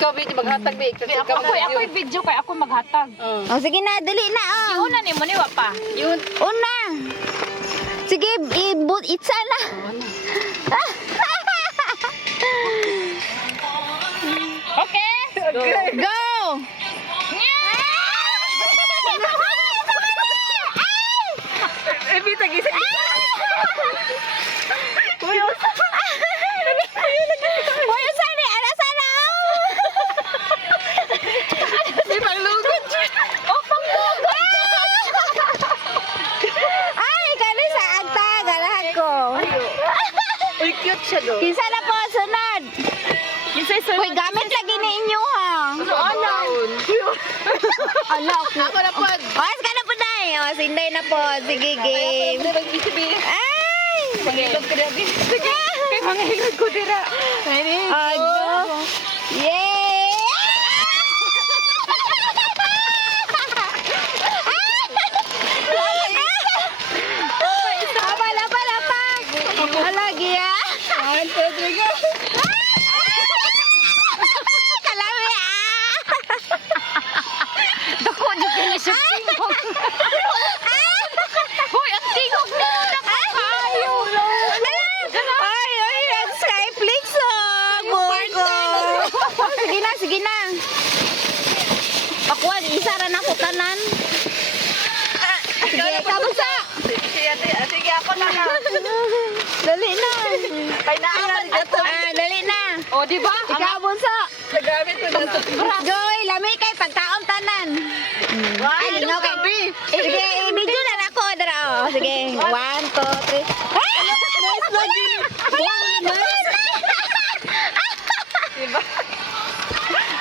Ikaw, Bi, maghatag, Bi. Ako video kay ako maghatag. Oh, sige na, dali na, oh. Una ni mo ni wa pa. Yun. Una. Sige, itsa na. Okay. Go! Bi, tagising. Uy, usani, ala sana, Bi, panglugod. oh, panglugod. Ay, kani sa agta, galahan ko. Uy, cute siya, do. Kinsa na po, sunod. Uy, gamit lagi ni inyo, ha. Ala, okay. Ako na po. Oras ka na po, Day. O, sinday na po. Sige, game. Ay! Pangilog ka na, Bi. Kay mga hilod ko dira. Ano? Yay! Lapag! Alagi, ah! Kalami, ah! Dako jud kini siya tingog. Hoy, ang tingog ni nakakayo. Ay, ang Skyflix, oh! Buko! Sige na. Pakuan, isa ra na ko tanan. Sige, kamusta? Sige, ako na na. Dali na. Kay naaral dito. Dali na. O di ba? Ikaw, bunso. Nagamit ko na to. Joy, lami kay pagkaon tanan. Ay, lingaw kay. Bi. Sige, video na ako. Dara, oh. Sige, 1, 2, 3.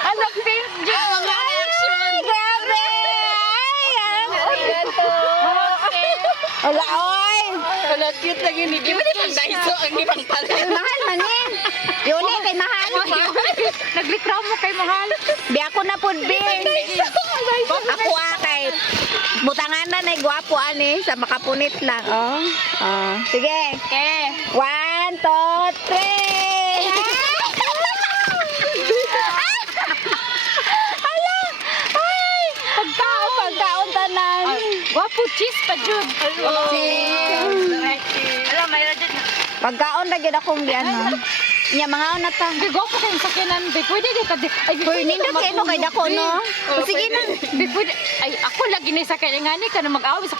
Anak pink jud mga reaction. Grabe! Wala, oy! Wala, cute lagi ni Bi. Di pang daiso ang ibang pala. Mahal man eh. Yun kay mahal. Naglikraw mo kay mahal. Bi ako na po, Bi. Ako kay butangan na na gwapo ani sa makapunit lang. Oh. Sige. Okay. 1, 2, 3. Ala! Ay! Pagkaon tanan. Wapo cheese pa jud. Alam, mayroon dyan. Pagkaon na gid akong di ano. Nya mga na ta. Bigo pa kay sakinan. Pwede di ka di. Ay, Pwede nindot kay mo kay dako no. Sige na. Pwede. Ay, ako lagi ni sakyan ngani ka na mag-away sa